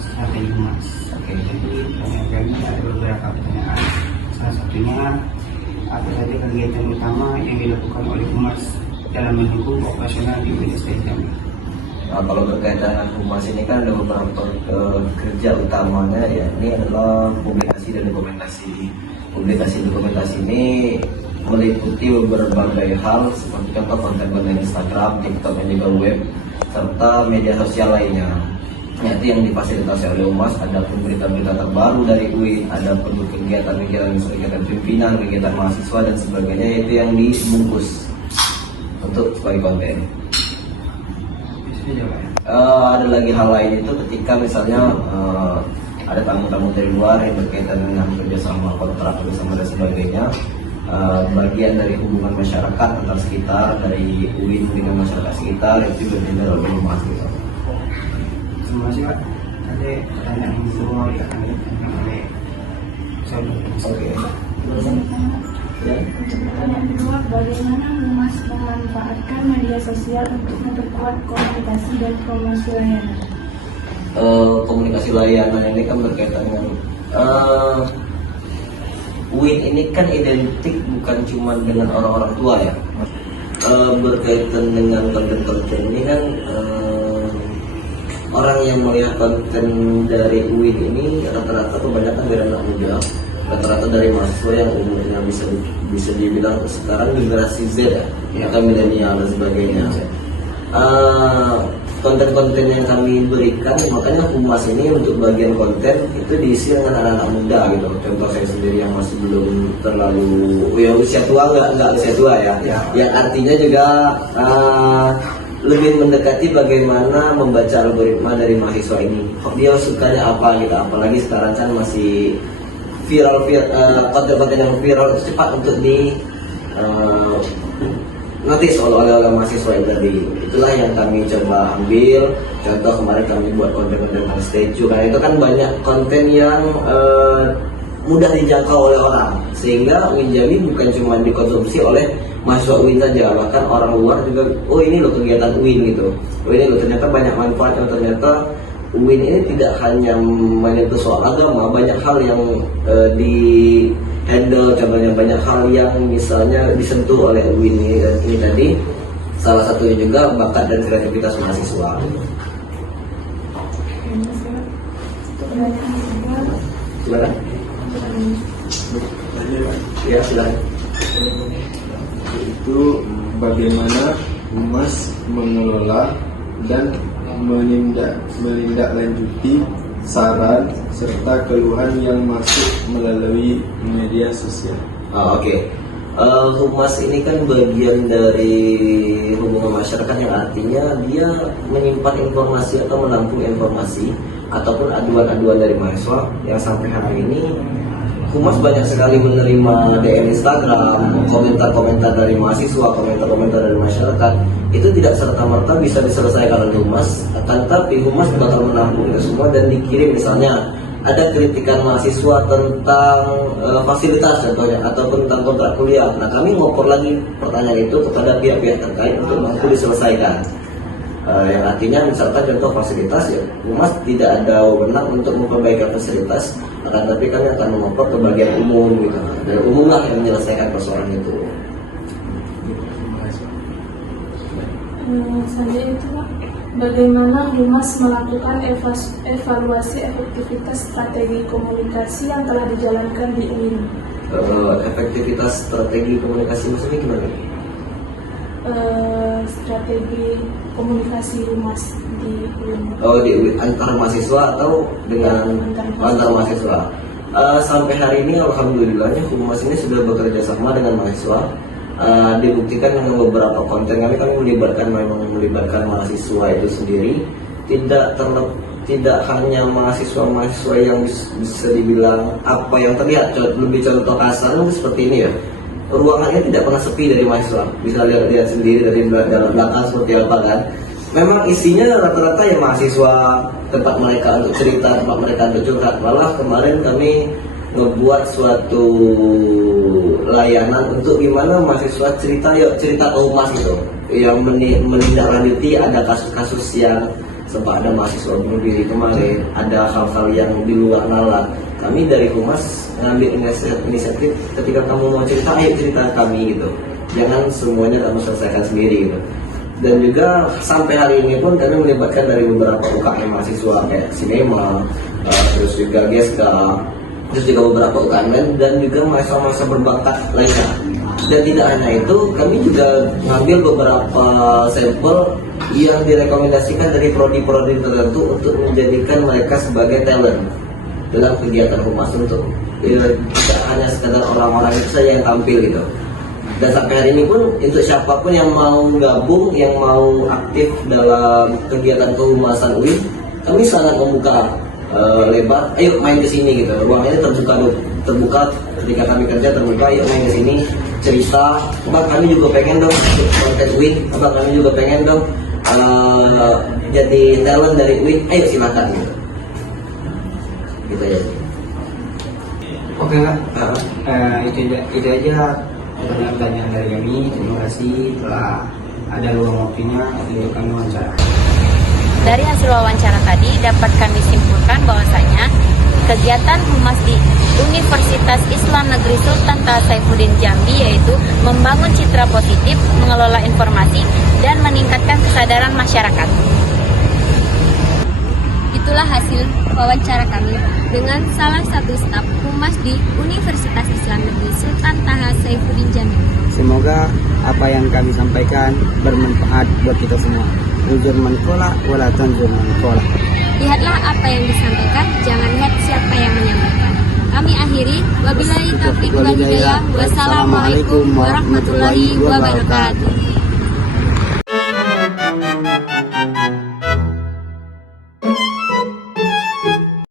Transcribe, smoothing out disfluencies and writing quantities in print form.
strategi humas. Oke, jadi pertanyaan kami ada beberapa pertanyaan. Salah satunya, apa saja kegiatan utama yang dilakukan oleh humas dalam mendukung operasional di unit STI kami? Nah, kalau berkaitan dengan humas ini kan ada beberapa kerja utamanya, ya ini adalah publikasi dan dokumentasi. Publikasi dokumentasi ini meliputi berbagai hal seperti contoh konten-konten Instagram, TikTok, dan juga web serta media sosial lainnya. Nah, itu yang difasilitasi oleh humas. Ada pun berita-berita terbaru dari UIN, ada pun kegiatan-kegiatan misalnya kegiatan pimpinan, kegiatan mahasiswa dan sebagainya, itu yang dibungkus untuk sebagai konten. Ada lagi hal lain itu ketika misalnya ada tamu-tamu dari luar yang berkaitan dengan kerjasama kontrak bersama dan sebagainya, bagian dari hubungan masyarakat antar sekitar dari UIN dengan masyarakat sekitar itu berbeda oleh mahasiswa. Terima kasih Pak. Ada pertanyaan yang kedua yang akan ditanyakan oleh saudara. Oke. Ya. Untuk pertanyaan kedua, bagaimana humas memanfaatkan media sosial untuk memperkuat komunikasi dan promosi layanan? Komunikasi layanan ini kan berkaitan dengan UIN ini kan identik bukan cuma dengan orang-orang tua ya. Berkaitan dengan konten-konten ini kan orang yang melihat konten dari UIN ini rata-rata kebanyakan dari anak muda, rata-rata dari mahasiswa yang umurnya bisa dibilang sekarang generasi Z ya, atau milenial dan sebagainya. Konten-konten yang kami berikan, makanya humas ini untuk bagian konten itu diisi dengan anak-anak muda gitu. Contoh saya sendiri yang masih belum terlalu ya usia tua, nggak usia tua ya. Yang artinya juga lebih mendekati bagaimana membaca algoritma dari mahasiswa ini. Dia sukanya apa gitu, apalagi sekarang kan masih viral konten-konten yang viral itu cepat untuk di notice oleh mahasiswa itu tadi. Itulah yang kami coba ambil. Contoh kemarin kami buat konten-konten tentang statue, karena itu kan banyak konten yang mudah dijangkau oleh orang, sehingga UIN Jambi bukan cuma dikonsumsi oleh mahasiswa UIN saja, bahkan orang luar juga, oh ini loh kegiatan UIN gitu, oh ini loh ternyata banyak manfaatnya, ternyata UIN ini tidak hanya menyentuh soal agama, banyak hal yang di handle, contohnya banyak hal yang misalnya disentuh oleh UIN ini tadi, salah satunya juga bakat dan kreativitas mahasiswa. Gimana? Ya, silakan. Itu bagaimana humas mengelola dan menindaklanjuti saran serta keluhan yang masuk melalui media sosial. Oke. Humas ini kan bagian dari hubungan masyarakat, yang artinya dia menyimpan informasi atau menampung informasi ataupun aduan-aduan dari mahasiswa yang sampai hari ini humas banyak sekali menerima DM Instagram, komentar-komentar dari mahasiswa, komentar-komentar dari masyarakat. Itu tidak serta-merta bisa diselesaikan oleh humas, akan tapi humas bakal menampung itu semua dan dikirim. Misalnya ada kritikan mahasiswa tentang fasilitas contohnya, ataupun tentang kontrak kuliah. Nah, kami ngopor lagi pertanyaan itu kepada pihak-pihak terkait untuk mampu diselesaikan. Yang artinya misalkan contoh fasilitas ya, humas tidak ada wewenang untuk memperbaiki fasilitas, akan tapi kami akan mengopor ke bagian umum gitu, dan umumlah yang menyelesaikan persoalan itu. Selanjutnya itu Pak, bagaimana humas melakukan evaluasi efektivitas strategi komunikasi yang telah dijalankan di UIN? Efektivitas strategi komunikasi maksudnya gimana? Strategi komunikasi humas di UIN. Oh, di UIN antar mahasiswa atau dengan antar mahasiswa? Sampai hari ini alhamdulillahnya humas ini sudah bekerja sama dengan mahasiswa. Dibuktikan dengan beberapa konten kami melibatkan mahasiswa itu sendiri, tidak hanya mahasiswa yang bisa dibilang apa yang terlihat. Lebih contoh kasar seperti ini ya, ruangannya tidak pernah sepi dari mahasiswa, bisa lihat sendiri dari dalam belakang seperti apa kan. Memang isinya rata-rata ya mahasiswa, tempat mereka untuk cerita, tempat mereka untuk curhat. Malah kemarin kami ngebuat suatu layanan untuk gimana mahasiswa cerita ke humas gitu, yang menindaklanjuti ada kasus-kasus yang sempat ada mahasiswa bunuh diri kemarin, ada hal-hal yang di luar nalar, kami dari Humas ngambil inisiatif ketika kamu mau cerita, ayo cerita kami gitu, jangan semuanya kamu selesaikan sendiri gitu. Dan juga sampai hari ini pun kami melibatkan dari beberapa UKM mahasiswa kayak sinema, terus juga GESKA, terus juga beberapa UKM lain, dan juga mahasiswa-mahasiswa berbakat lainnya. Dan tidak hanya itu, kami juga ngambil beberapa sampel yang direkomendasikan dari prodi-prodi tertentu untuk menjadikan mereka sebagai talent dalam kegiatan Humas, untuk tidak hanya sekedar orang-orang itu saja yang tampil gitu. Dan sampai hari ini pun untuk siapapun yang mau gabung, yang mau aktif dalam kegiatan kehumasan UIN, kami sangat membuka lebar, ayo main ke sini gitu. Ruangannya terbuka ketika kami kerja, terbuka, ayo main ke sini cerita, Bang kami juga pengen dong masuk konten UIN, Bang kami juga pengen dong jadi talent dari UIN, ayo silakan gitu. Gitu ya. Oke Kak, itu aja pertanyaan dari kami. Terima kasih telah ada luang waktunya untuk kami wawancara. Dari hasil wawancara tadi dapat kami simpulkan bahwasanya kegiatan Humas di Universitas Islam Negeri Sultan Taha Saifuddin Jambi yaitu membangun citra positif, mengelola informasi, dan meningkatkan kesadaran masyarakat. Itulah hasil wawancara kami dengan salah satu staf Humas di Universitas Islam Negeri Sultan Taha Saifuddin Jambi. Semoga apa yang kami sampaikan bermanfaat buat kita semua. Uzur man kola, wala tanzur man kola. Lihatlah apa yang disampaikan, jangan lihat siapa yang menyampaikan. Kami akhiri, wabillahi taufiq wal hidayah. Wassalamualaikum warahmatullahi wabarakatuh.